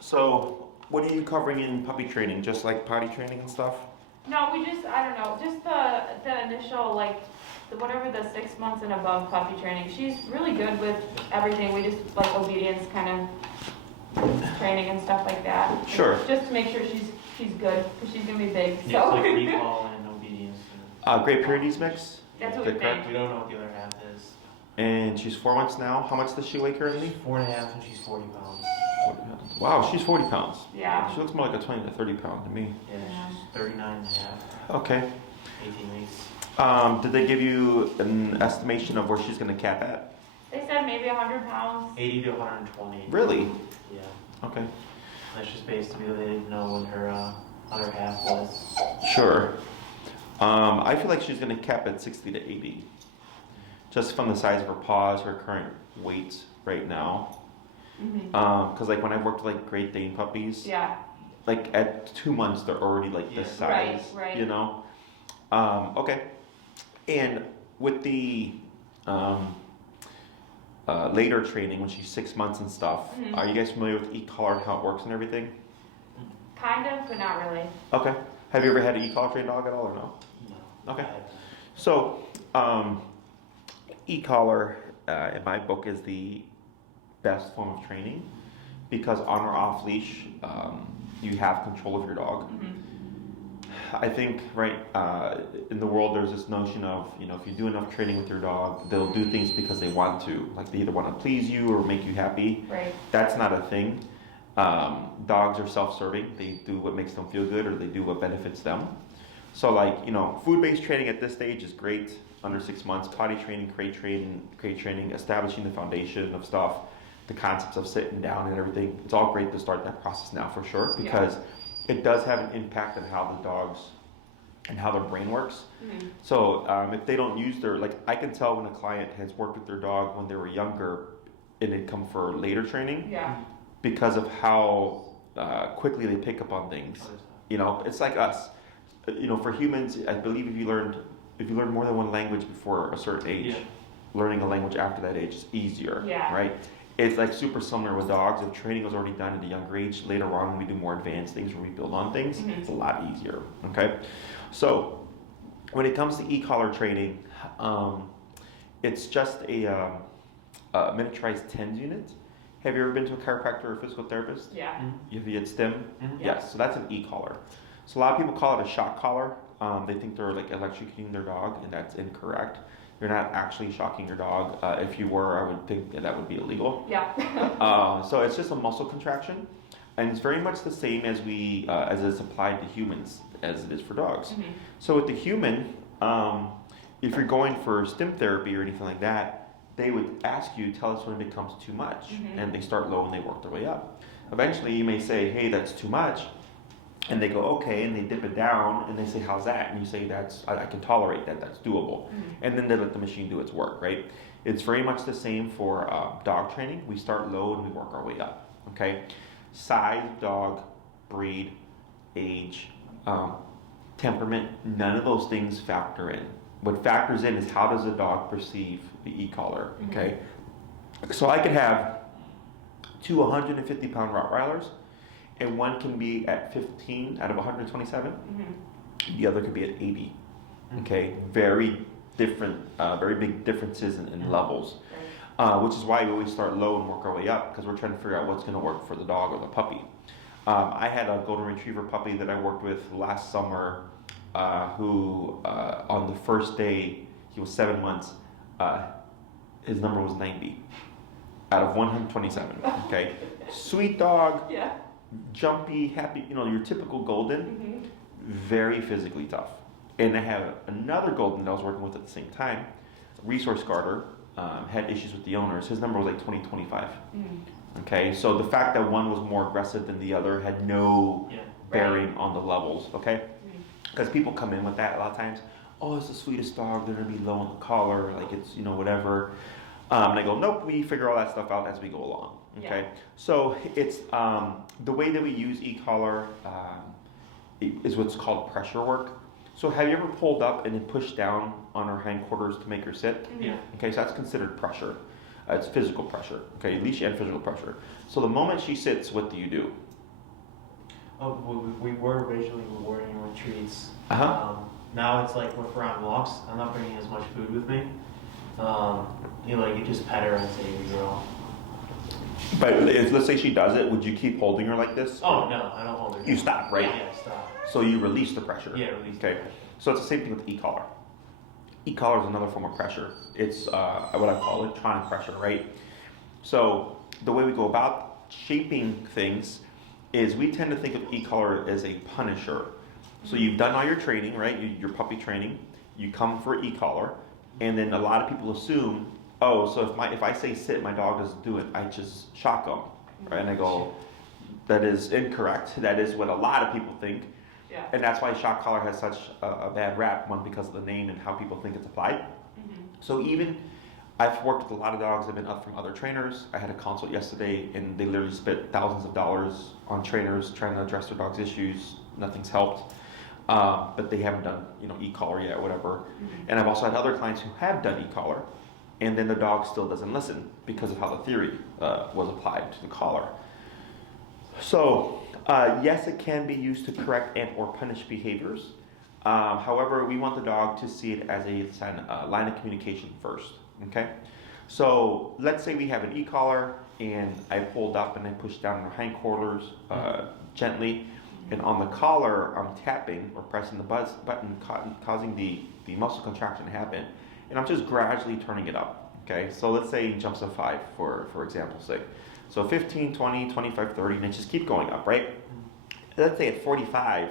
So, what are you covering in puppy training? Just like potty training and stuff? No, we just, I don't know, just the initial, like, whatever the 6 months and above puppy training. She's really good with everything. We just, like, obedience kind of training and stuff like that. Sure. Just to make sure she's good, because she's gonna be big, so. Yeah, it's like recall and obedience. Great Purities mix? That's what Is we that correct? think. We don't know what the other half is. And she's 4 months now. How much does she weigh currently? 4.5 and she's 40 pounds. 40 pounds. Wow, she's 40 pounds. Yeah. She looks more like a 20 to 30 pound to me. Yeah, she's 39 and a half, Okay. 18 weeks. Did they give you an estimation of where she's going to cap at? They said maybe 100 pounds. 80 to 120. Really? Yeah. Okay. That's just based on they didn't know what her other half was. Sure. I feel like she's going to cap at 60 to 80. Just from the size of her paws, her current weight right now. Because like when I've worked with like Great Dane puppies, Yeah. like at 2 months they're already like this size, Right. you know. Okay. And with the later training when she's 6 months and stuff, are you guys familiar with e-collar and how it works and everything? Kind of, but not really. Okay. Have you ever had an e-collar trained dog at all or no? No. Okay. So, e-collar, in my book, is the best form of training because on or off leash, you have control of your dog. I think, right, in the world, there's this notion of, you know, if you do enough training with your dog, they'll do things because they want to. Like, they either want to please you or make you happy. Right. That's not a thing. Dogs are self-serving. They do what makes them feel good or they do what benefits them. So, like, you know, food-based training at this stage is great. Under 6 months, potty training, crate training, establishing the foundation of stuff, the concepts of sitting down and everything. It's all great to start that process now for sure because it does have an impact on how the dogs and how their brain works. So if they don't use their, like I can tell when a client has worked with their dog when they were younger and it come for later training because of how quickly they pick up on things. You know, it's like us. You know, for humans, I believe if you learn more than one language before a certain age, learning a language after that age is easier, right? It's like super similar with dogs. If training was already done at a younger age, later on when we do more advanced things where we build on things, it's a lot easier, okay? So when it comes to e-collar training, it's just a miniaturized TENS unit. Have you ever been to a chiropractor or a physical therapist? Yeah. Have you had STEM? Yes, so that's an e-collar. So a lot of people call it a shock collar. They think they're like electrocuting their dog, and that's incorrect. You're not actually shocking your dog. If you were, I would think that would be illegal. Yeah. So it's just a muscle contraction, and it's very much the same as as it's applied to humans as it is for dogs. So with the human, if you're going for stim therapy or anything like that, they would ask you, tell us when it becomes too much, and they start low and they work their way up. Eventually, you may say, hey, that's too much. And they go, okay, and they dip it down, and they say, how's that? And you say, I can tolerate that, that's doable. And then they let the machine do its work, right? It's very much the same for dog training. We start low and we work our way up, okay? Size of dog, breed, age, temperament, none of those things factor in. What factors in is how does a dog perceive the e-collar, okay? So I could have two 150-pound Rottweilers, and one can be at 15 out of 127. The other could be at 80. Okay, very different, very big differences in levels, which is why we always start low and work our way up because we're trying to figure out what's going to work for the dog or the puppy. I had a golden retriever puppy that I worked with last summer, who on the first day he was 7 months. His number was 90 out of 127. Okay, sweet dog. Yeah. Jumpy, happy, you know, your typical golden, very physically tough. And I have another golden that I was working with at the same time, resource guarder, had issues with the owners. His number was like 20, 25. Okay, so the fact that one was more aggressive than the other had no bearing on the levels, okay? Because people come in with that a lot of times. Oh, it's the sweetest dog, they're gonna be low on the collar, like it's, you know, whatever. And I go, nope, we figure all that stuff out as we go along. Okay, so it's the way that we use e-collar is what's called pressure work. So have you ever pulled up and then pushed down on her hindquarters to make her sit? Okay, so that's considered pressure. It's physical pressure. Okay, leash and physical pressure. So the moment she sits, what do? Oh, we were originally rewarding her with treats. Uh-huh. Now it's like if we're on walks, I'm not bringing as much food with me. You know, like you just pet her and say, "Here, girl." But if, let's say she does it, would you keep holding her like this? Oh no, I don't hold her. You stop, right? Yeah, stop. So you release the pressure. Yeah, release. Okay. The pressure. So it's the same thing with the e-collar. E-collar is another form of pressure. It's what I call electronic pressure, right? So the way we go about shaping things is we tend to think of e-collar as a punisher. So you've done all your training, right? Your puppy training. You come for e-collar, and then a lot of people assume, oh, so if I say sit, my dog doesn't do it. I just shock them, right? And I go, that is incorrect. That is what a lot of people think. Yeah. And that's why shock collar has such a bad rap, one, because of the name and how people think it's applied. Mm-hmm. So even, I've worked with a lot of dogs that have been up from other trainers. I had a consult yesterday and they literally spent thousands of dollars on trainers trying to address their dog's issues. Nothing's helped. But they haven't done, e-collar yet or whatever. Mm-hmm. And I've also had other clients who have done e-collar and then the dog still doesn't listen because of how the theory was applied to the collar. So, yes, it can be used to correct and or punish behaviors. However, we want the dog to see it as a line of communication first, okay? So, let's say we have an e-collar and I pulled up and I pushed down her hindquarters gently, and on the collar, I'm tapping or pressing the button, causing the muscle contraction to happen, and I'm just gradually turning it up, okay? So let's say he jumps to 5 for example's sake. So 15, 20, 25, 30, and it just keep going up, right? Let's say at 45,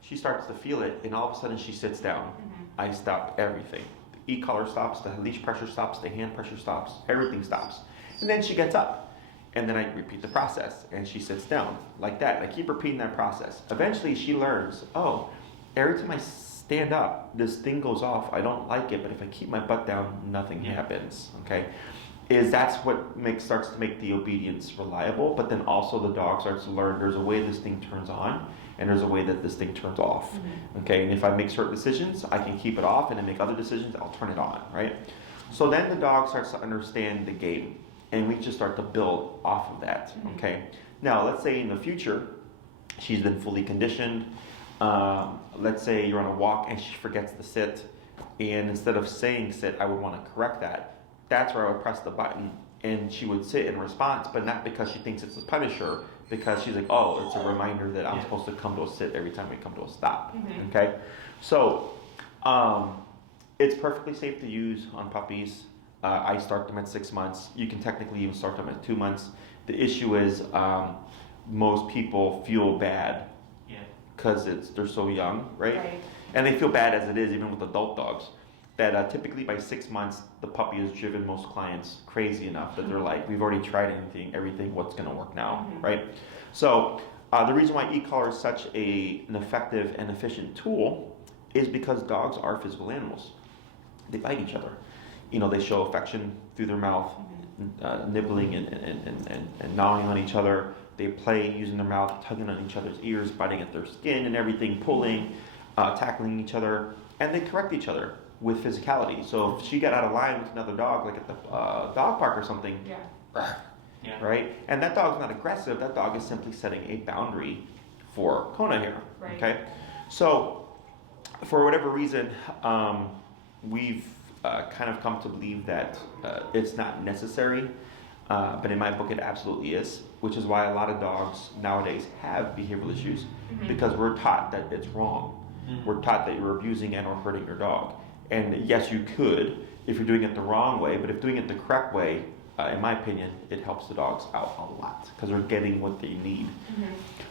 she starts to feel it, and all of a sudden she sits down. Mm-hmm. I stop everything. The e-collar stops, the leash pressure stops, the hand pressure stops, everything stops. And then she gets up. And then I repeat the process, and she sits down like that. And I keep repeating that process. Eventually she learns, oh, every time I stand up, this thing goes off. I don't like it, but if I keep my butt down, nothing happens, okay? That's what starts to make the obedience reliable, but then also the dog starts to learn there's a way this thing turns on, and there's a way that this thing turns off, okay? And if I make certain decisions, I can keep it off, and then make other decisions, I'll turn it on, right? So then the dog starts to understand the game, and we just start to build off of that, okay? Now, let's say in the future, she's been fully conditioned. Let's say you're on a walk and she forgets to sit, and instead of saying sit, I would want to correct that. That's where I would press the button, and she would sit in response, but not because she thinks it's a punisher, because she's like, oh, it's a reminder that I'm supposed to come to a sit every time we come to a stop, okay? So, it's perfectly safe to use on puppies. I start them at 6 months. You can technically even start them at 2 months. The issue is most people feel bad because they're so young, right? And they feel bad as it is, even with adult dogs. That typically by 6 months, the puppy has driven most clients crazy enough that they're like, we've already tried everything, what's going to work now, right? So the reason why e-collar is such an effective and efficient tool is because dogs are physical animals. They bite each other. They show affection through their mouth, nibbling and gnawing on each other. They play using their mouth, tugging on each other's ears, biting at their skin and everything, pulling, tackling each other, and they correct each other with physicality. So if she got out of line with another dog, like at the dog park or something, right? And that dog's not aggressive. That dog is simply setting a boundary for Kona here, okay? So for whatever reason, we've kind of come to believe that it's not necessary, but in my book it absolutely is, which is why a lot of dogs nowadays have behavioral issues, because we're taught that it's wrong. We're taught that you're abusing and or hurting your dog. And yes, you could if you're doing it the wrong way, but if doing it the correct way, in my opinion, it helps the dogs out a lot because they're getting what they need.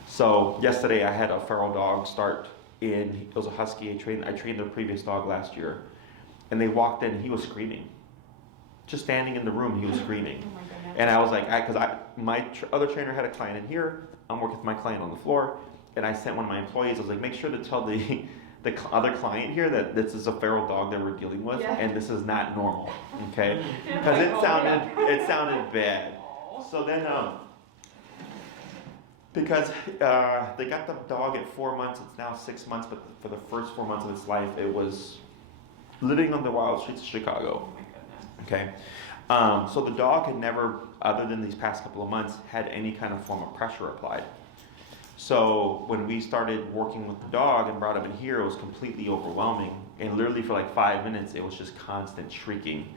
So yesterday I had a feral dog start in, it was a husky. I trained their previous dog last year. And they walked in, and he was screaming. Just standing in the room, he was screaming. Oh my goodness. And I was like, my other trainer had a client in here. I'm working with my client on the floor. And I sent one of my employees, I was like, make sure to tell the other client here that this is a feral dog that we're dealing with, and this is not normal, okay? Because it sounded bad. So then, because they got the dog at 4 months, it's now 6 months, but for the first 4 months of its life, it was living on the wild streets of Chicago. Oh my goodness. Okay. So the dog had never, other than these past couple of months, had any kind of form of pressure applied. So when we started working with the dog and brought him in here, it was completely overwhelming. And literally for like 5 minutes, it was just constant shrieking.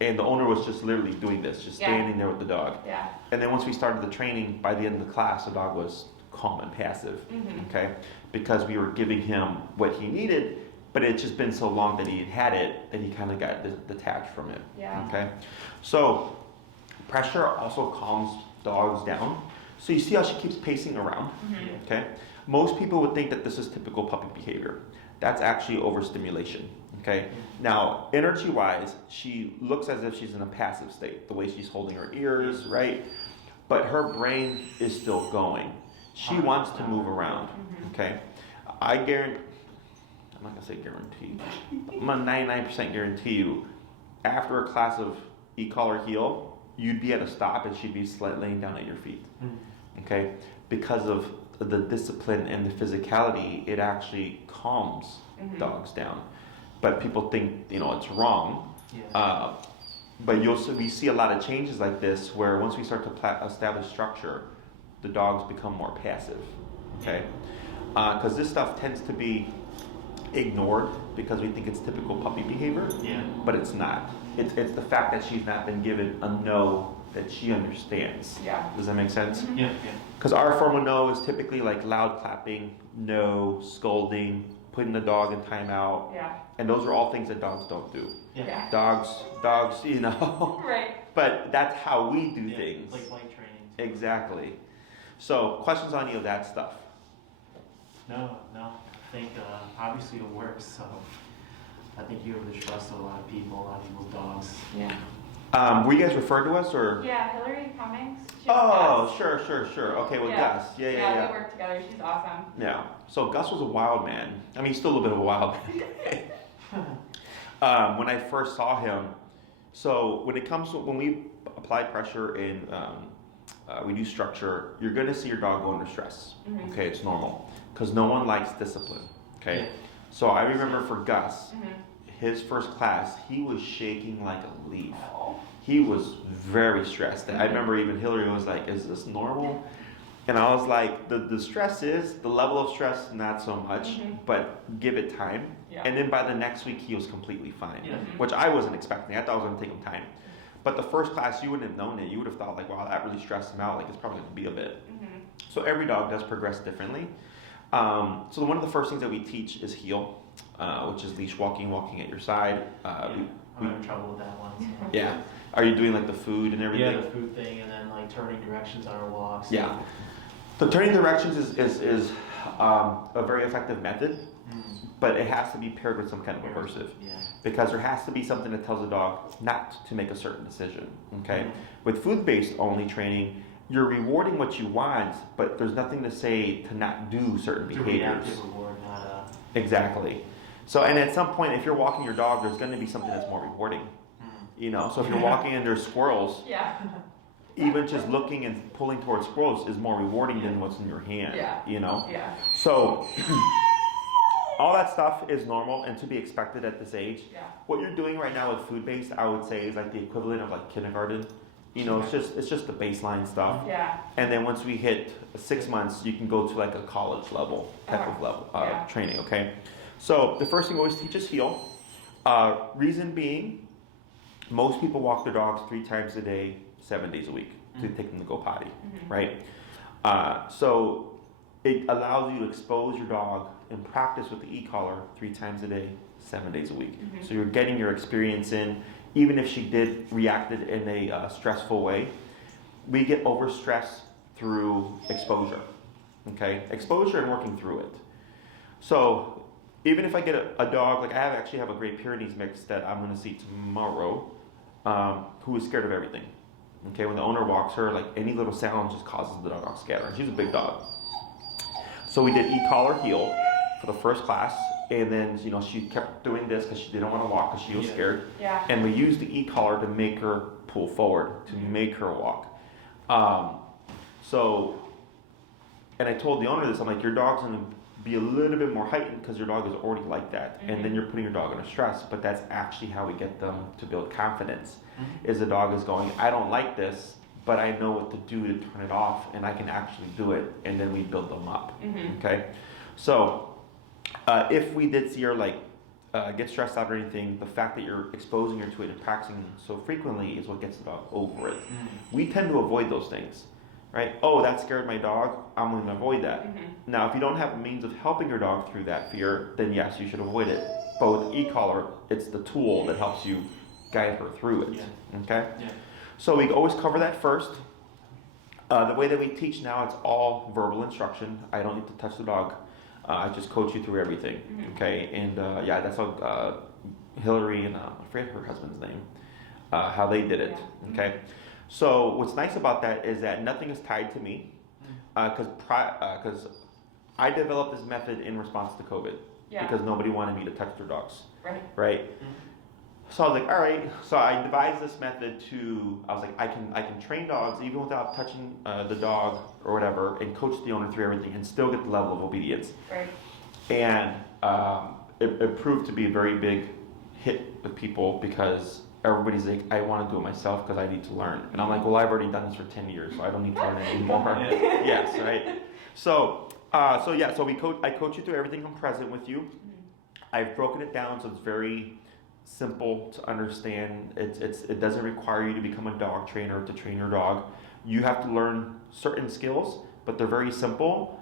And the owner was just literally doing this, just standing there with the dog. Yeah. And then once we started the training, by the end of the class, the dog was calm and passive, okay? Because we were giving him what he needed, but it had just been so long that he had it that he kind of got detached from it, okay? So pressure also calms dogs down. So you see how she keeps pacing around, okay? Most people would think that this is typical puppy behavior. That's actually overstimulation, okay? Now, energy-wise, she looks as if she's in a passive state, the way she's holding her ears, right? But her brain is still going. She wants to move around, okay? I guarantee, I'm not gonna say guarantee, I'm gonna 99% guarantee you, after a class of e-collar heel, you'd be at a stop and she'd be laying down at your feet, okay? Because of the discipline and the physicality, it actually calms dogs down. But people think, it's wrong. But we see a lot of changes like this where once we start to establish structure, the dogs become more passive, okay? Because this stuff tends to be ignored because we think it's typical puppy behavior, but it's not. It's the fact that she's not been given a no that she understands. Does that make sense? Because our form of no is typically like loud clapping, no, scolding, putting the dog in timeout. And those are all things that dogs don't do. Dogs, Right. But that's how we do things. Like light training. Exactly. So, questions on any of that stuff? No. I think obviously it works. So I think you have the trust of a lot of people's dogs. Were you guys referred to us or? Yeah, Hillary Cummings. Oh, sure. Okay, well, Gus. Yeah. We work together. She's awesome. Yeah. So Gus was a wild man. I mean, he's still a bit of a wild man. When I first saw him, so when we apply pressure and we do structure, you're going to see your dog go under stress. Okay, it's normal because no one likes discipline. Okay, so I remember for Gus, his first class, he was shaking like a leaf. He was very stressed. I remember even Hillary was like, "Is this normal?" And I was like, the stress is, the level of stress, not so much, but give it time. And then by the next week, he was completely fine, which I wasn't expecting. I thought it was going to take him time. But the first class, you wouldn't have known it. You would have thought like, wow, that really stressed him out. Like, it's probably going to be a bit. So every dog does progress differently. So one of the first things that we teach is heel, which is leash walking at your side. I'm having trouble with that one. So. Yeah. Are you doing like the food and everything? Yeah, the food thing, and then like turning directions on our walks. Yeah. So turning directions is a very effective method, but it has to be paired with some kind of aversive. Because there has to be something that tells the dog not to make a certain decision, okay? With food-based only training, you're rewarding what you want, but there's nothing to say to not do certain behaviors. Reactive reward, not a... Exactly. So, and at some point, if you're walking your dog, there's going to be something that's more rewarding. So if you're walking and there's squirrels, even just looking and pulling towards squirrels is more rewarding than what's in your hand, So all that stuff is normal and to be expected at this age. What you're doing right now with food-based, I would say, is like the equivalent of like kindergarten. It's just the baseline stuff. And then once we hit 6 months, you can go to like a college level type of level training, okay? So the first thing we always teach is heel. Reason being, most people walk their dogs 3 times a day, 7 days a week to take them to go potty, right? So it allows you to expose your dog and practice with the e-collar 3 times a day, 7 days a week. So you're getting your experience in, even if she did reacted in a stressful way. We get overstressed through exposure, okay? Exposure and working through it. So even if I get a dog, like I actually have a Great Pyrenees mix that I'm gonna see tomorrow, who is scared of everything. Okay, when the owner walks her, like any little sound just causes the dog to scatter. She's a big dog. So we did e-collar heel for the first class, and then she kept doing this because she didn't want to walk because she was scared. And we used the e-collar to make her pull forward, to make her walk. And I told the owner this, I'm like, your dog's gonna be a little bit more heightened because your dog is already like that, and then you're putting your dog under stress. But that's actually how we get them to build confidence. Is the dog is going, I don't like this, but I know what to do to turn it off, and I can actually do it, and then we build them up. Okay, so if we did see her like get stressed out or anything, the fact that you're exposing her to it and practicing so frequently is what gets the dog over it. We tend to avoid those things, right? Oh, that scared my dog, I'm going to avoid that. Now, if you don't have a means of helping your dog through that fear, then yes, you should avoid it. But with e-collar, it's the tool that helps you guide her through it. Okay? So we always cover that first. The way that we teach now, it's all verbal instruction. I don't need to touch the dog. I just coach you through everything. Okay? And yeah, that's how Hillary and I forget her husband's name, how they did it. Okay? So what's nice about that is that nothing is tied to me, because I developed this method in response to COVID, because nobody wanted me to touch their dogs. Right? So I was like, all right. So I devised this method I was like, I can train dogs even without touching the dog or whatever, and coach the owner through everything, and still get the level of obedience. And it proved to be a very big hit with people, because everybody's like, I want to do it myself because I need to learn. And I'm like, well, I've already done this for 10 years, so I don't need to learn it anymore. Yes, right. So I coach you through everything. I'm present with you. I've broken it down so it's very simple to understand. It doesn't require you to become a dog trainer to train your dog. You have to learn certain skills, but they're very simple,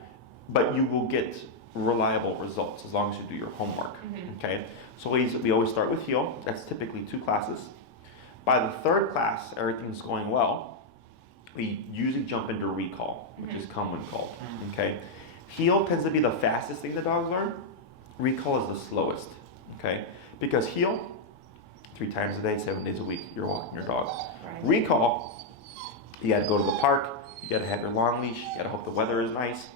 but you will get reliable results as long as you do your homework. Okay, so we always start with heel. That's typically 2 classes. By the 3rd class, everything's going well, we usually jump into recall, which is come when called. Okay, heel tends to be the fastest thing the dogs learn. Recall is the slowest. Okay, because heel, 3 times a day, 7 days a week, you're walking your dog. Recall, you got to go to the park, you got to have your long leash, you got to hope the weather is nice,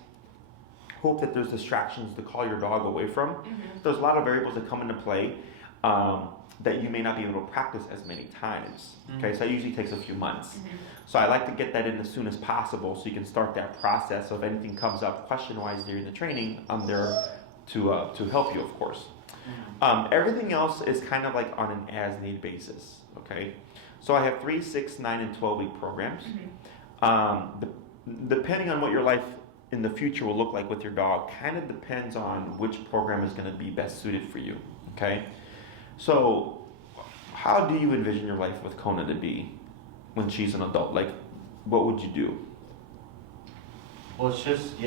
hope that there's distractions to call your dog away from. There's a lot of variables that come into play that you may not be able to practice as many times. Okay, so that usually takes a few months. So I like to get that in as soon as possible so you can start that process. So if anything comes up question-wise during the training, I'm there to help you, of course. Everything else is kind of like on an as-need basis. Okay, so I have 3, 6, 9, and 12-week programs. Depending on what your life in the future will look like with your dog, kind of depends on which program is going to be best suited for you. Okay, so how do you envision your life with Kona to be when she's an adult? Like, what would you do? Well, it's just,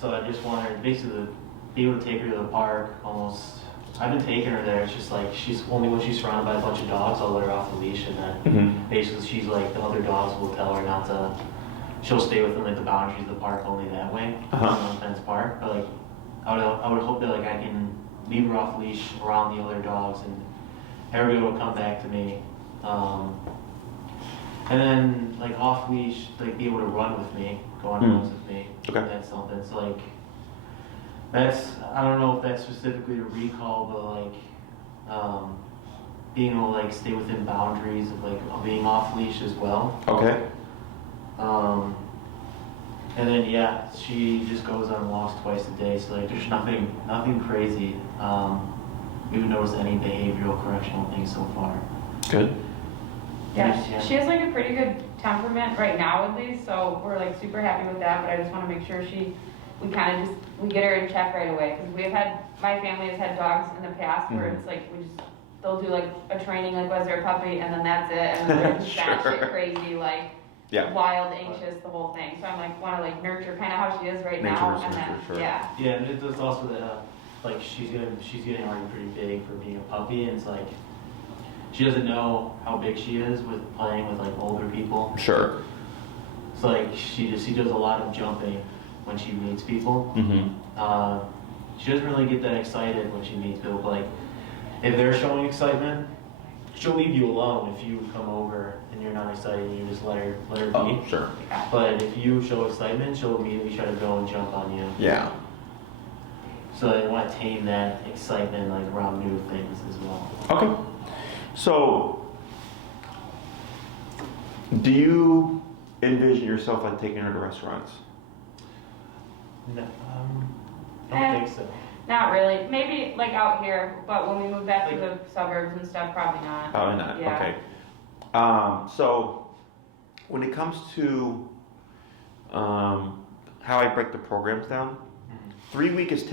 so I just want her to basically be able to take her to the park almost. I've been taking her there. It's just like she's only when she's surrounded by a bunch of dogs, I'll let her off the leash, and then basically she's like, the other dogs will tell her not to. She'll stay within like the boundaries of the park only that way, on the fence park. But like, I would hope that like I can leave her off leash around the other dogs, and everybody will come back to me. And then like off leash, like be able to run with me, go on runs with me. That's something. So like. I don't know if that's specifically to recall, but like being able to like stay within boundaries of like being off leash as well. Okay. And then she just goes on walks twice a day, so like there's nothing crazy. We haven't noticed any behavioral correctional things so far. Good. She has like a pretty good temperament right now at least, so we're like super happy with that, but I just want to make sure we get her in check right away, because my family has had dogs in the past where it's like they'll do like a training like was their puppy, and then that's it, and then they're just batshit crazy, like wild, anxious, the whole thing. So I'm like want to like nurture kind of how she is right now, and then and it's also that like she's getting already pretty big for being a puppy, and it's like she doesn't know how big she is with playing with like older people. Sure. So like she does a lot of jumping when she meets people. She doesn't really get that excited when she meets people, but like if they're showing excitement, she'll leave you alone if you come over and you're not excited and you just let her be. Oh, sure. But if you show excitement, she'll immediately try to go and jump on you. Yeah. So I want to tame that excitement like around new things as well. Okay. So do you envision yourself like taking her to restaurants? No, I don't think so. Not really. Maybe like out here, but when we move back to the suburbs and stuff, probably not. Probably not. Yeah. Okay. So when it comes to how I break the programs down, 3 week is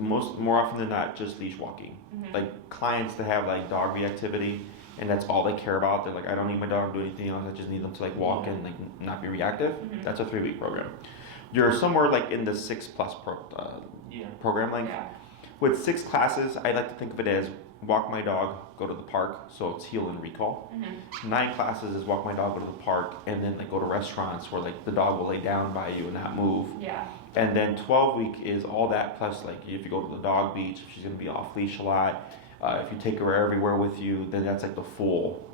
more often than not just leash walking. Like clients that have like dog reactivity and that's all they care about. They're like, I don't need my dog to do anything else. I just need them to like walk and like not be reactive. That's a 3 week program. You're somewhere like in the 6+ program length. Yeah. With 6 classes, I like to think of it as walk my dog, go to the park, so it's heel and recall. 9 classes is walk my dog, go to the park, and then like go to restaurants where like the dog will lay down by you and not move. Yeah. And then 12 week is all that plus like if you go to the dog beach, if she's gonna be off leash a lot, if you take her everywhere with you, then that's like the full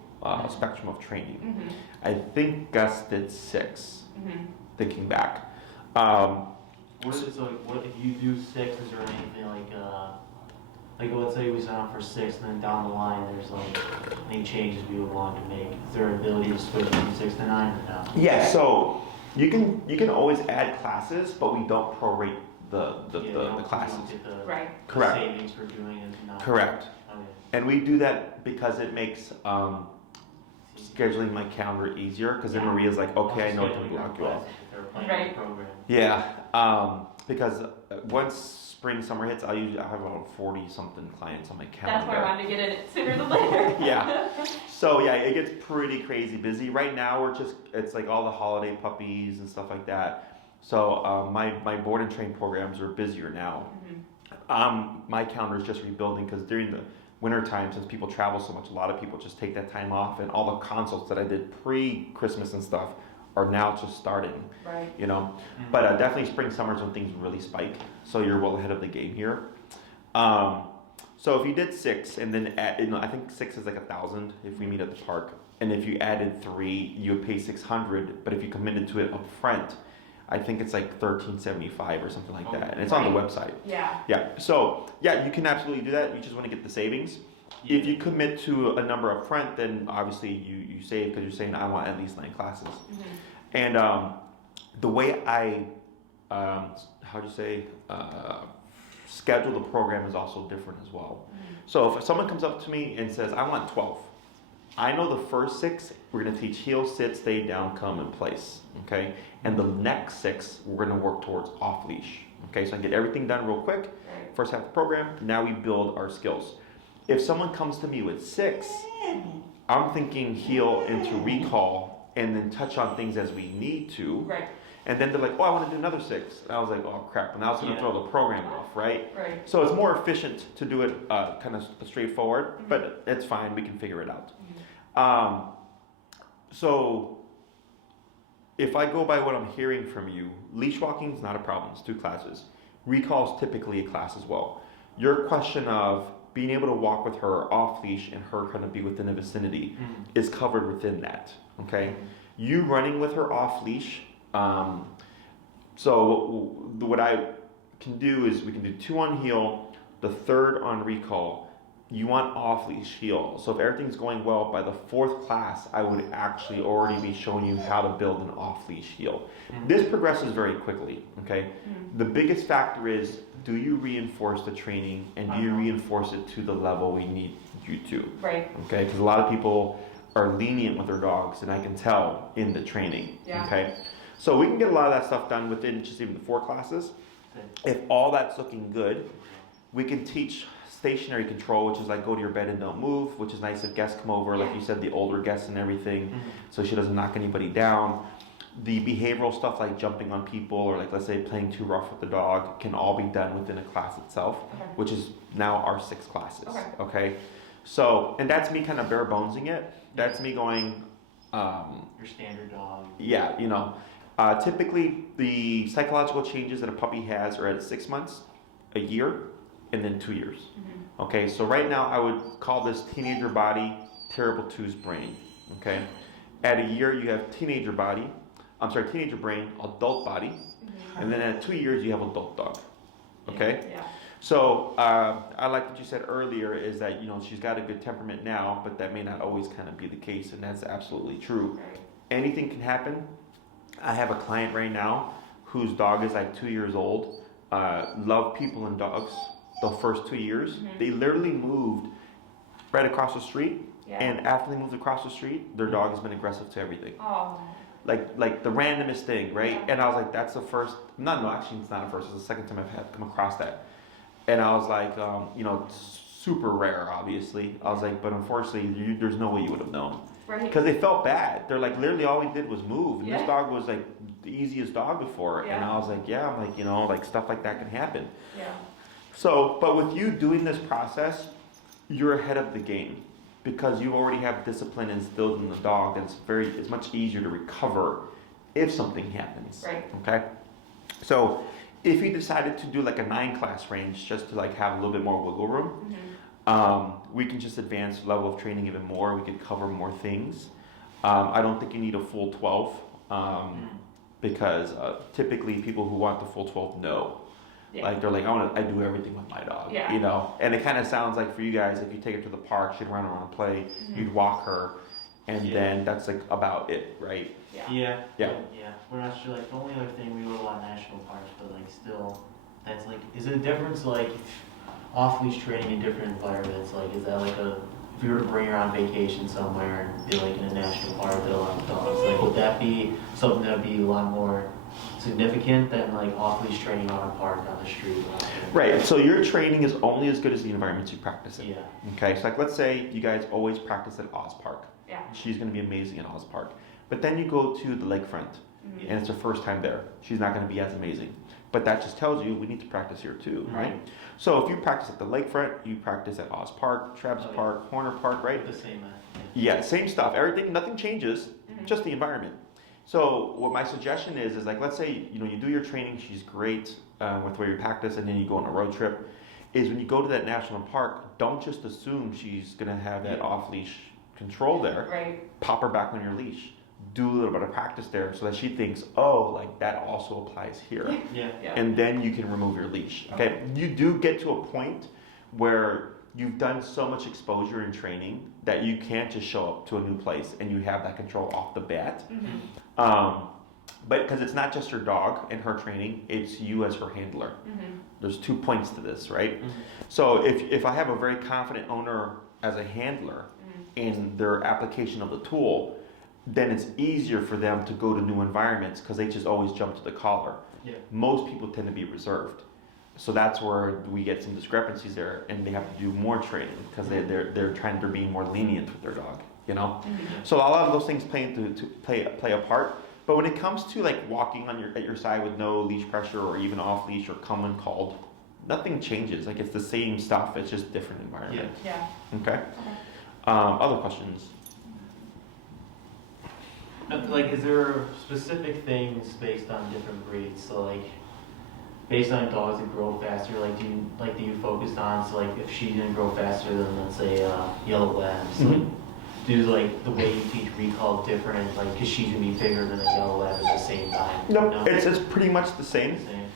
spectrum of training. I think Gus did 6, thinking back. What if you do 6? Is there anything like let's say we sign up for 6, and then down the line there's like any changes we would want to make? Is there an ability to switch from 6 to 9 or no? Yeah, so you can always add classes, but we don't prorate the classes. You don't get Right. the Correct. savings for doing it. Not Correct. Okay. And we do that because it makes scheduling my calendar easier. Because then Maria's like, okay, I know to block you off. They're playing Right. the program. Yeah, because once spring, summer hits, I have about 40 something clients on my calendar. That's why I wanted to get in it sooner than later. Yeah. So yeah, it gets pretty crazy busy. Right now it's like all the holiday puppies and stuff like that. So my board and train programs are busier now. My calendar is just rebuilding because during the winter time, since people travel so much, a lot of people just take that time off, and all the consults that I did pre-Christmas and stuff are now just starting. Right. You know, but definitely spring, summer's when things really spike. So you're well ahead of the game here. So if you did 6 and then I think 6 is like 1,000 if we meet at the park, and if you added 3, you would pay 600. But if you committed to it up front, I think it's like 1,375 or something like that, and it's on the website. Yeah. Yeah. So yeah, you can absolutely do that. You just want to get the savings. If you commit to a number up front, then obviously you save because you're saying I want at least 9 classes. And the way I schedule the program is also different as well. So if someone comes up to me and says I want 12, I know the first 6 we're going to teach heel, sit, stay down, come, and place. Okay, and the next 6 we're going to work towards off leash. Okay, so I get everything done real quick. First half of the program. Now we build our skills. If someone comes to me with 6, I'm thinking heel into recall and then touch on things as we need to. Right. And then they're like, oh, I want to do another 6. And I was like, oh crap, and now it's going to throw the program off, right? Right. So it's more efficient to do it kind of straightforward, but it's fine, we can figure it out. So if I go by what I'm hearing from you, leash walking is not a problem, it's 2 classes. Recall is typically a class as well. Your question of being able to walk with her off leash and her kind of be within the vicinity is covered within that, okay? You running with her off leash, so what I can do is we can do 2 on heel, the 3rd on recall. You want off leash heel. So if everything's going well, by the 4th class, I would actually already be showing you how to build an off leash heel. This progresses very quickly, okay? The biggest factor is, do you reinforce the training and do you reinforce it to the level we need you to? Right. Okay, because a lot of people are lenient with their dogs, and I can tell in the training. Yeah. Okay, so we can get a lot of that stuff done within just even the 4 classes. If all that's looking good, we can teach stationary control, which is like go to your bed and don't move, which is nice if guests come over, like you said, the older guests and everything, so she doesn't knock anybody down. The behavioral stuff like jumping on people or like let's say playing too rough with the dog can all be done within a class itself, which is now our 6 classes. Okay. So, and that's me kind of bare bonesing it. That's me going, Your standard dog. yeah, you know, typically the psychological changes that a puppy has are at 6 months, a year, and then 2 years. Okay, so right now I would call this teenager body, terrible twos brain. Okay, at a year you have teenager brain, adult body, and then at 2 years you have adult dog. Okay. Yeah. So I like what you said earlier is that, you know, she's got a good temperament now, but that may not always kind of be the case, and that's absolutely true. Right. Anything can happen. I have a client right now whose dog is like 2 years old, love people and dogs the first 2 years. They literally moved right across the street, and after they moved across the street, their dog has been aggressive to everything. Oh. like the randomest thing, right? And I was like, that's the first. No, actually, it's not the first. It's the second time I've had come across that. And I was like, it's super rare, obviously. I was like, but unfortunately, there's no way you would have known. Right. Because they felt bad. They're like, literally all we did was move. And Yeah. this dog was like the easiest dog before. And Yeah. I was like, yeah, I'm like, like stuff like that can happen. Yeah. So, but with you doing this process, you're ahead of the game. Because you already have discipline instilled in the dog, and it's much easier to recover if something happens. Right. Okay? So, if you decided to do like a 9-class range just to like have a little bit more wiggle room, we can just advance level of training even more. We could cover more things. I don't think you need a full 12 because typically people who want the full 12 know. Yeah. Like they're like, I do everything with my dog, Yeah. And it kind of sounds like for you guys, if you take her to the park, she'd run around and play, you'd walk her, and then that's like about it, right? Yeah. Yeah. We're not sure. Like the only other thing we go to a lot of national parks, but like still, that's like, is it a difference like off leash training in different environments? Like, is that like if you were to bring her on vacation somewhere and be like in a national park with a lot of dogs, like would that be something that would be a lot more significant than like off leash training on a park on the street? Right. So your training is only as good as the environments you practice in. Yeah. Okay. So like let's say you guys always practice at Oz Park. Yeah. She's going to be amazing at Oz Park. But then you go to the lakefront, and it's her first time there. She's not going to be as amazing. But that just tells you we need to practice here too, right? So if you practice at the lakefront, you practice at Oz Park, Travis Park, Horner Park, right? The same. Yeah, same stuff. Everything, nothing changes, just the environment. So what my suggestion is like, let's say, you do your training, she's great with where you practice, and then you go on a road trip, is when you go to that national park, don't just assume she's going to have that off-leash control there. Right. Pop her back on your leash. Do a little bit of practice there so that she thinks, oh, like that also applies here. Yeah. And then you can remove your leash. Okay? You do get to a point where you've done so much exposure and training that you can't just show up to a new place and you have that control off the bat. But because it's not just your dog and her training, it's you as her handler. There's 2 points to this, right? So if I have a very confident owner as a handler in their application of the tool, then it's easier for them to go to new environments because they just always jump to the collar. Yeah. Most people tend to be reserved. So that's where we get some discrepancies there, and they have to do more training because they're being more lenient with their dog, So a lot of those things play a part. But when it comes to like walking at your side with no leash pressure or even off leash or come when called, nothing changes. Like it's the same stuff. It's just different environment. Yeah. Okay. Other questions? Like, is there specific things based on different breeds? So like, based on dogs that grow faster, like do you focus on, so like if she didn't grow faster than let's say yellow labs, like do like the way you teach recall different, like because she's gonna be bigger than a yellow lab at the same time? No, it's pretty much the same. Same.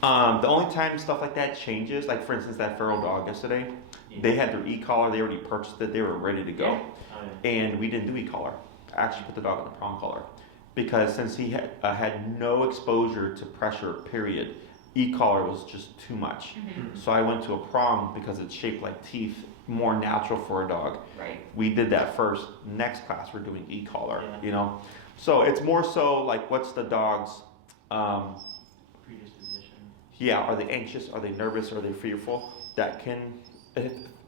The only time stuff like that changes, like for instance that feral dog yesterday, they had their e-collar, they already purchased it, they were ready to go, and we didn't do e-collar. I actually put the dog on the prong collar because since he had no exposure to pressure, period, e-collar was just too much. So I went to a prong because it's shaped like teeth, more natural for a dog. Right. We did that first. Next class we're doing e-collar, So it's more so like what's the dog's Predisposition. yeah, are they anxious, are they nervous, are they fearful? That can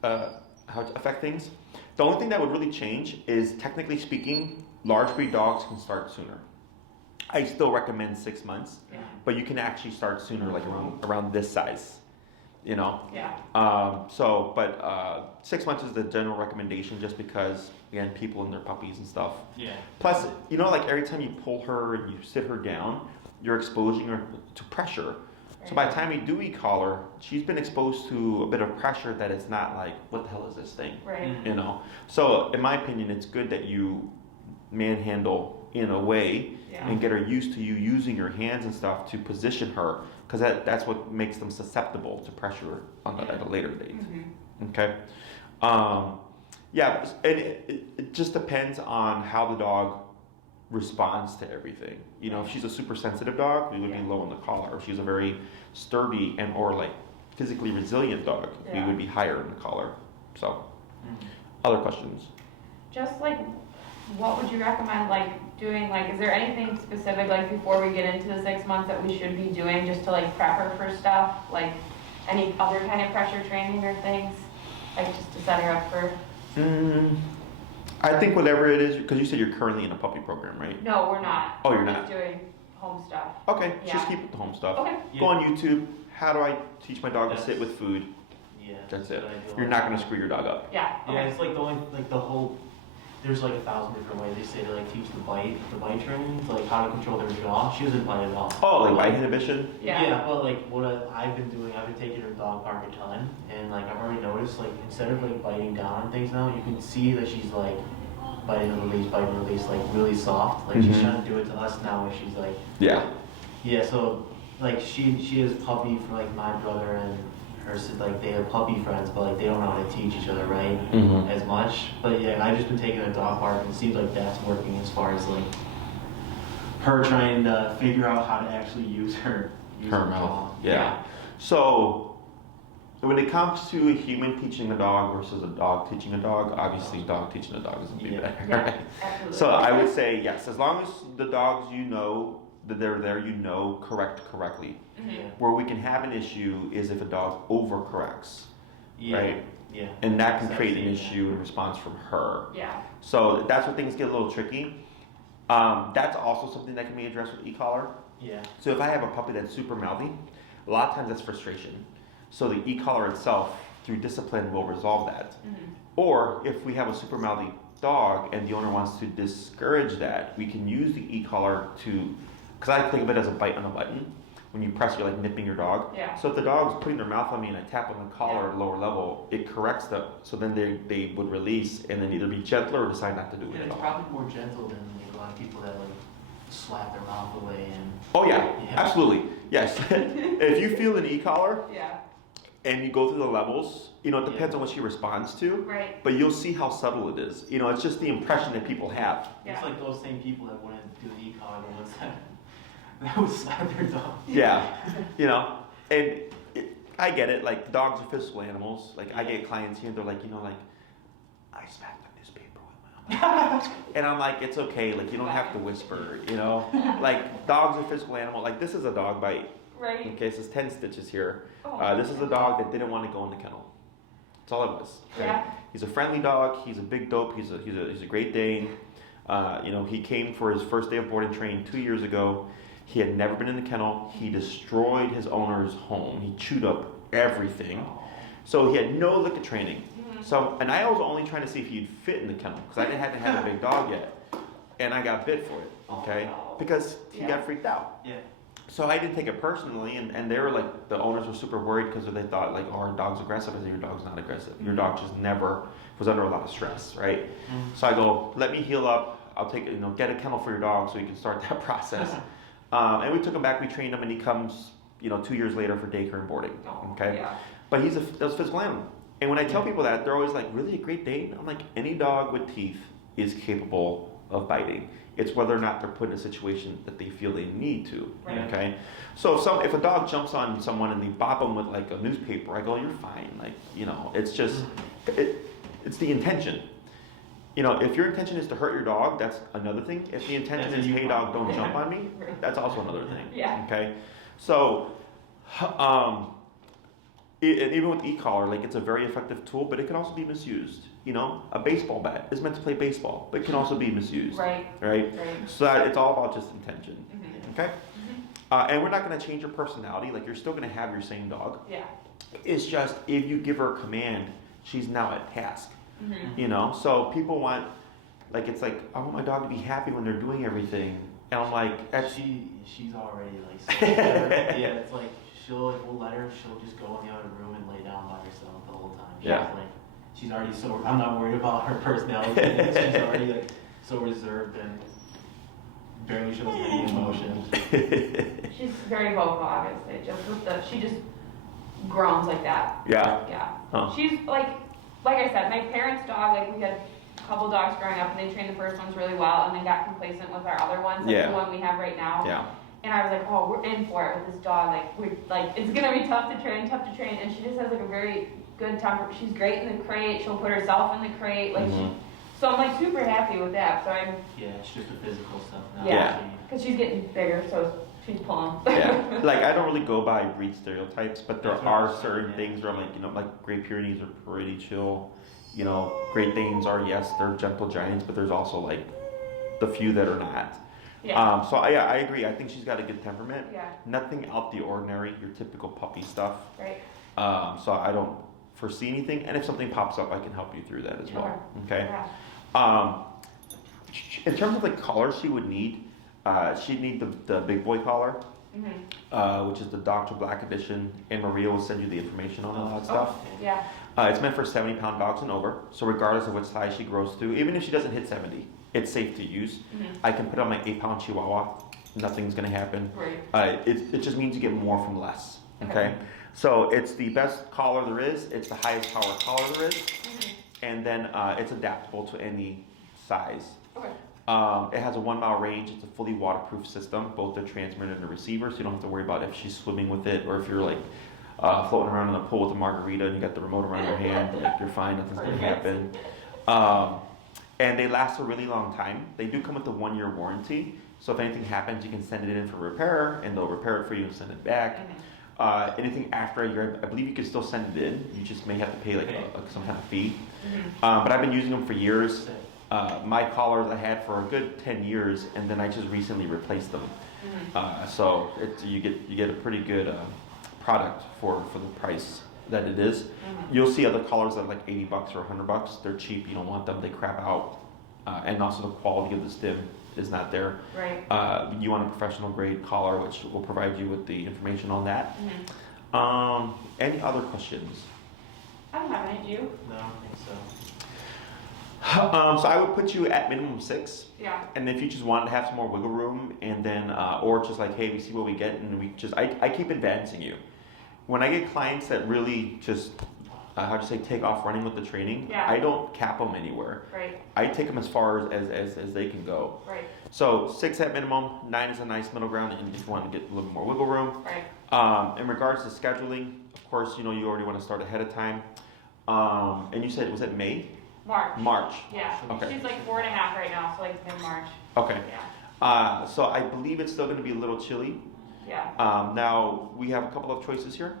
affect things. The only thing that would really change is, technically speaking, large breed dogs can start sooner. I still recommend 6 months, but you can actually start sooner, like around this size, Yeah. 6 months is the general recommendation, just because again, people and their puppies and stuff. Yeah. Plus, like every time you pull her and you sit her down, you're exposing her to pressure. So by the time you do e-collar, she's been exposed to a bit of pressure that it's not like, what the hell is this thing? Right. So in my opinion, it's good that you manhandle in a way and get her used to you using your hands and stuff to position her, because that's what makes them susceptible to pressure at a later date. Okay. And it just depends on how the dog responds to everything. If she's a super sensitive dog, we would be low on the collar. If she's a very sturdy and or like physically resilient dog, we would be higher in the collar. So, other questions? Just like, what would you recommend, like doing, like, is there anything specific, like, before we get into the 6 months that we should be doing just to, like, prep her for stuff? Like, any other kind of pressure training or things? Like, just to set her up for... I think whatever it is, because you said you're currently in a puppy program, right? No, we're not. Oh, you're We're not? just doing home stuff. Okay, Yeah. just keep with the home stuff. Okay. Go on YouTube. How do I teach my dog to sit with food? Yeah. That's it. what I do You're all not the going to time. screw your dog up. Yeah. Yeah, Okay. it's like the only, like the whole, there's like 1,000 different ways they say to like teach the bite training, like how to control their jaw. She doesn't bite at all. Oh, like bite inhibition? Yeah. But like what I've been doing, I've been taking her to the dog park a ton, and like I've already noticed, like instead of like biting down on things now, you can see that she's like biting and release, like really soft. Like she's trying to do it to us now, where she's like, Yeah. so like she is puppy for like my brother and her, like they have puppy friends, but like they don't know how to teach each other right as much. But yeah, I've just been taking her to the dog park, and it seems like that's working as far as like her trying to figure out how to actually use her Her mouth. Yeah. So when it comes to a human teaching a dog versus a dog teaching a dog, obviously dog teaching a dog is a bit better. Yeah, Right? absolutely. So I would say yes, as long as the dogs you know that they're there, you know correctly. Yeah. Where we can have an issue is if a dog overcorrects, Yeah. right? Yeah. And that can create an Yeah. issue in response from her. Yeah. So that's where things get a little tricky. That's also something that can be addressed with e-collar. Yeah. So if I have a puppy that's super mouthy, a lot of times that's frustration. So the e-collar itself, through discipline, will resolve that. Or if we have a super mouthy dog and the owner wants to discourage that, we can use the e-collar to, because I think of it as a bite on a button. When you press, you're like nipping your dog. Yeah. So if the dog's putting their mouth on me and I tap on the collar Yeah. at a lower level, it corrects them. So then they would release and then either be gentler or decide not to do it Yeah, at it's all. probably more gentle than like a lot of people that like slap their mouth away and. Oh yeah, Yeah. absolutely. Yes. If you feel an e-collar Yeah. and you go through the levels, it depends on what she responds to. Right. But you'll see how subtle it is. It's just the impression that people have. Yeah. It's like those same people that wouldn't do the e-collar, the ones that would slap their dog. Yeah. And I get it. Like dogs are physical animals. Like I get clients here, and they're like, I smacked the newspaper with my arm. And I'm like, it's okay. Like you don't have to whisper. Like dogs are physical animals. Like this is a dog bite. Right. Okay, so it's 10 stitches here. Oh. This is a dog that didn't want to go in the kennel. That's all it was. Okay? Yeah. He's a friendly dog. He's a big dope. He's a Great Dane. He came for his first day of board and train 2 years ago. He had never been in the kennel. He destroyed his owner's home. He chewed up everything. So he had no lick of training. So, and I was only trying to see if he'd fit in the kennel because I didn't have a big dog yet. And I got bit for it, okay? Because he got freaked out. Yeah. So I didn't take it personally, and they were like, the owners were super worried because they thought like, oh, our dog's aggressive. I said, your dog's not aggressive. Your dog just never was under a lot of stress, right? So I go, let me heal up. I'll take get a kennel for your dog so you can start that process. And we took him back, we trained him, and he comes, 2 years later for daycare and boarding, okay? Yeah. But he's a physical animal. And when I tell people that, they're always like, really, a Great Dane? I'm like, any dog with teeth is capable of biting. It's whether or not they're put in a situation that they feel they need to, Right. okay? So if a dog jumps on someone and they bop them with like a newspaper, I go, you're fine. Like, it's just, it's the intention. If your intention is to hurt your dog, that's another thing. If the intention is, hey dog, don't jump on me, that's also another thing. Yeah. Okay? So, and even with e-collar, like it's a very effective tool, but it can also be misused. A baseball bat is meant to play baseball, but it can also be misused. Right. Right? So it's all about just intention. Okay? Mm-hmm. And we're not going to change your personality. Like you're still going to have your same dog. Yeah. It's just if you give her a command, she's now at task. Mm-hmm. So people want, like it's like I want my dog to be happy when they're doing everything, and I'm like, that's She's already like so yeah, it's like we'll let her, she'll just go in the other room and lay down by herself the whole time. She's already so, I'm not worried about her personality. She's already like so reserved and barely shows any emotion. She's very vocal, obviously. She just groans like that. Yeah. Yeah. Huh. She's like I said, my parents' dog, like we had a couple dogs growing up and they trained the first ones really well and then got complacent with our other ones, like the one we have right now. Yeah. And I was like, oh, we're in for it with this dog. It's gonna be tough to train. And she just has like a very good temper. She's great in the crate. She'll put herself in the crate. So I'm like super happy with that. So I'm, Yeah, it's just the physical stuff now. yeah, because she's getting bigger, so she's pulling. Yeah, like I don't really go by breed stereotypes, but there That's what I are was certain saying, yeah. things where I'm like, you know, like Great Pyrenees are pretty chill. You know, Great Danes are, yes, they're gentle giants, but there's also like the few that are not. Yeah. So I agree. I think she's got a good temperament. Yeah. Nothing out the ordinary, your typical puppy stuff. Right. So I don't foresee anything, and if something pops up, I can help you through that as well. Okay. Yeah. In terms of like collars she would need, she'd need the big boy collar, which is the Dr. Black edition, and Maria will send you the information on all that stuff. Yeah. It's meant for 70-pound dogs and over, so regardless of what size she grows to, even if she doesn't hit 70, it's safe to use. I can put on my 8-pound Chihuahua, nothing's gonna happen. Right. It just means you get more from less, okay? So it's the best collar there is, it's the highest power collar there is, and then it's adaptable to any size. Okay. It has a 1 mile range, it's a fully waterproof system, both the transmitter and the receiver, so you don't have to worry about if she's swimming with it, or if you're like floating around in the pool with a margarita and you got the remote around your hand, like you're fine, nothing's gonna happen. And they last a really long time. They do come with a 1-year warranty, so if anything happens, you can send it in for repair, and they'll repair it for you and send it back. Anything after a year, I believe you can still send it in. You just may have to pay like some kind of fee. But I've been using them for years. My collars I had for a good 10 years, and then I just recently replaced them. So you get a pretty good product for the price that it is. You'll see other collars that are like $80 or $100. They're cheap. You don't want them. They crap out, and also the quality of the stem is not there. Right. You want a professional grade collar, which will provide you with the information on that. Any other questions? I don't have any. Do you? No, I don't think so. So I would put you at minimum 6. Yeah. And if you just wanted to have some more wiggle room, and then, or just like, hey, we see what we get, and I keep advancing you. When I get clients that really just, how to say, take off running with the training, I don't cap them anywhere. Right. I take them as far as they can go. Right. So 6 at minimum, 9 is a nice middle ground, and if you want to get a little more wiggle room. Right. In regards to scheduling, of course, you already want to start ahead of time. And you said, was it May? March. Yeah. Okay. She's like 4.5 right now, so like mid-March. Okay. Yeah. So I believe it's still going to be a little chilly. Yeah. Now, we have a couple of choices here.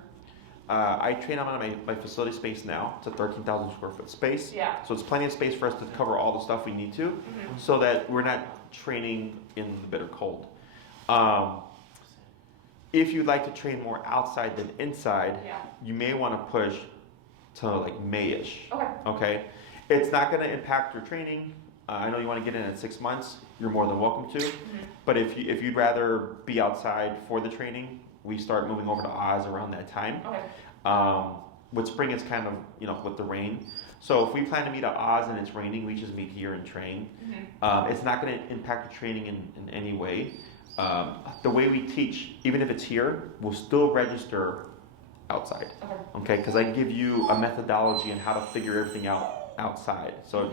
I train them on my facility space now. It's a 13,000 square foot space. Yeah. So it's plenty of space for us to cover all the stuff we need to, so that we're not training in the bitter cold. If you'd like to train more outside than inside, you may want to push to like May-ish. Okay. Okay. It's not going to impact your training. I know you want to get in at 6 months. You're more than welcome to. But if you'd rather be outside for the training, we start moving over to Oz around that time. Okay. With spring, it's kind of with the rain. So if we plan to meet at Oz and it's raining, we just meet here and train. It's not going to impact your training in any way. The way we teach, even if it's here, we'll still register outside. Okay, because I give you a methodology on how to figure everything out outside. So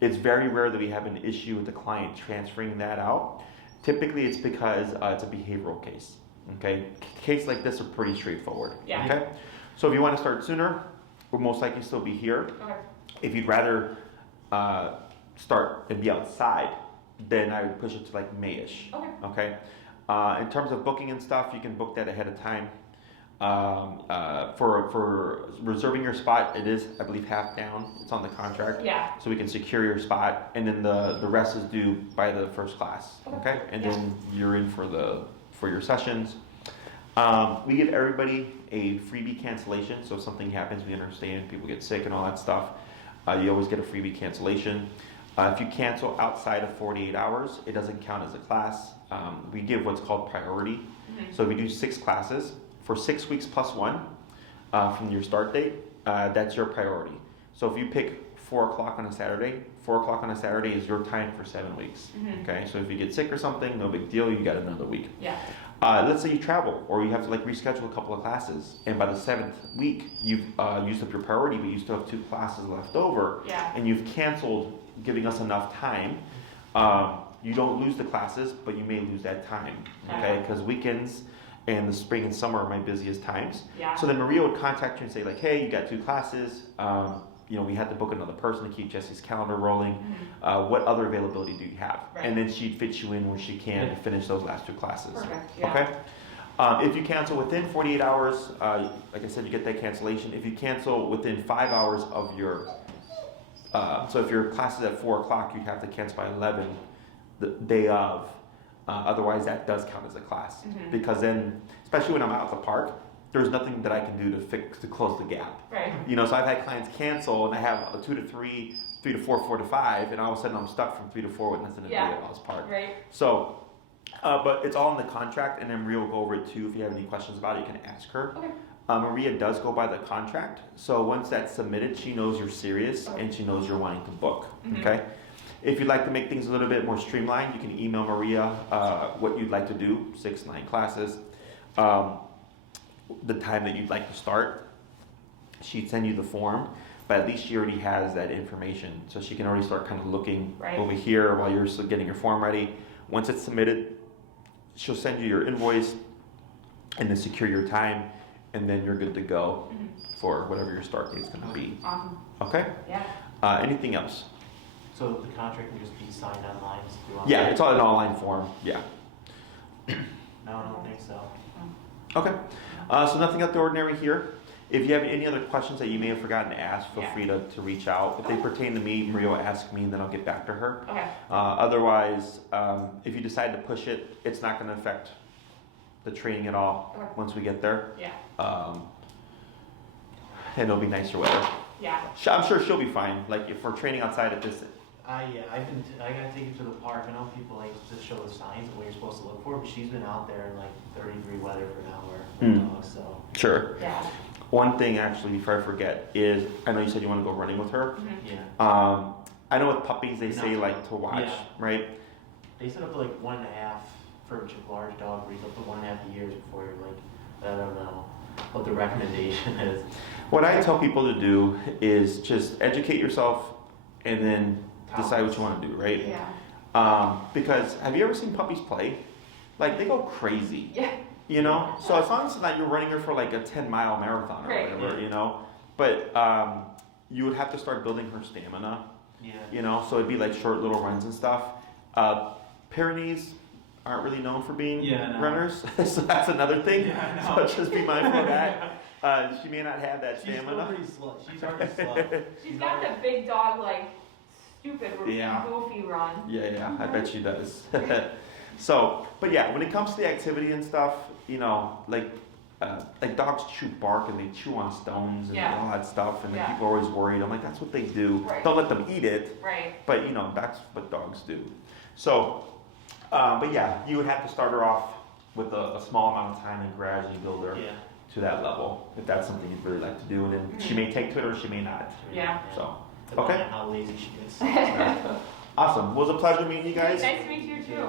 it's very rare that we have an issue with the client transferring that out. Typically it's because it's a behavioral case. Okay, cases like this are pretty straightforward. Yeah. Okay, so if you want to start sooner, we'll most likely still be here. Okay. If you'd rather start and be outside, then I would push it to like May-ish. Okay. Okay. In terms of booking and stuff, you can book that ahead of time. For reserving your spot, it is, I believe, half down. It's on the contract. Yeah. So we can secure your spot, and then the rest is due by the first class. Okay. And then you're in for your sessions. We give everybody a freebie cancellation. So if something happens, we understand people get sick and all that stuff. You always get a freebie cancellation. If you cancel outside of 48 hours, it doesn't count as a class. We give what's called priority. So if we do 6 classes for 6 weeks plus 1 from your start date, that's your priority. So if you pick 4 o'clock on a Saturday, 4 o'clock on a Saturday is your time for 7 weeks. Okay, so if you get sick or something, no big deal, you got another week. Yeah. Let's say you travel or you have to like reschedule a couple of classes, and by the 7th week you've used up your priority, but you still have 2 classes left over, and you've canceled, giving us enough time. You don't lose the classes, but you may lose that time. Okay, because weekends and the spring and summer are my busiest times. Yeah. So then Maria would contact you and say like, hey, you got 2 classes. we had to book another person to keep Jesse's calendar rolling. Mhm. What other availability do you have? Right. And then she'd fit you in when she can to finish those last 2 classes. Perfect, yeah. Okay? If you cancel within 48 hours, like I said, you get that cancellation. If you cancel within 5 hours of your, so if your class is at 4 o'clock, you'd have to cancel by 11 the day of. Otherwise, that does count as a class. Mhm. Because then, especially when I'm out at the park, there's nothing that I can do to close the gap. Right. So I've had clients cancel and I have a 2 to 3, 3 to 4, 4 to 5, and all of a sudden I'm stuck from 3 to 4 with nothing to do Yeah. at Wells Park. Right. So, but it's all in the contract, and then Maria will go over it too. If you have any questions about it, you can ask her. Okay. Maria does go by the contract, so once that's submitted, she knows you're serious and she knows you're wanting to book. Mhm. Okay. If you'd like to make things a little bit more streamlined, you can email Maria what you'd like to do, 6, 9 classes, the time that you'd like to start. She'd send you the form, but at least she already has that information, so she can already start kind of looking Right. over here while you're still getting your form ready. Once it's submitted, she'll send you your invoice and then secure your time, and then you're good to go Mhm. for whatever your start date is going to be. Awesome. Okay? Yeah. Anything else? So the contract can just be signed online? Just do online? Yeah, it's all an online form. Yeah. No, I don't think so. Okay. So nothing out of the ordinary here. If you have any other questions that you may have forgotten to ask, feel Yeah. free to reach out. If they pertain to me, Maria will ask me, and then I'll get back to her. Okay. Otherwise, if you decide to push it, it's not going to affect the training at all Okay. once we get there. Yeah. And it'll be nicer weather. Yeah. I'm sure she'll be fine. Like if we're training outside at this, I gotta take her to the park. I know people like to show the signs of what you're supposed to look for, but she's been out there in like 30-degree weather for an hour. So sure. Yeah. One thing actually, before I forget, is I know you said you want to go running with her. Mhm. yeah, I know with puppies they say No. like to watch, Yeah. right? they set up to like 1.5 for a large dog breeds, up to 1.5 years before you're like, I don't know what the recommendation is. What I tell people to do is just educate yourself and then decide what you want to do, right? Yeah. Because have you ever seen puppies play? Like they go crazy, Yeah. So as long as it's not you're running her for like a 10-mile marathon or Right. whatever, But you would have to start building her stamina, Yeah. So it'd be like short little runs and stuff. Pyrenees aren't really known for being Yeah, no. runners, so that's another thing. Yeah, I know. So just be mindful of that. She may not have that She's still stamina. pretty slow. She's already slow. She's got the big dog, like, stupid, Yeah. goofy run. Yeah, I bet she does. So, but yeah, when it comes to the activity and stuff, like dogs chew bark and they chew on stones and Yeah. all that stuff, and then Yeah. people are always worried. I'm like, that's what they do. Right. Don't let them eat it, Right. but that's what dogs do. So, but yeah, you would have to start her off with a small amount of time and gradually build her Yeah. to that level, if that's something you'd really like to do. And then she may take to it or she may not. Yeah. So, Depending okay. on how lazy she is. Awesome. Well, it was a pleasure meeting you guys. Nice to meet you, too.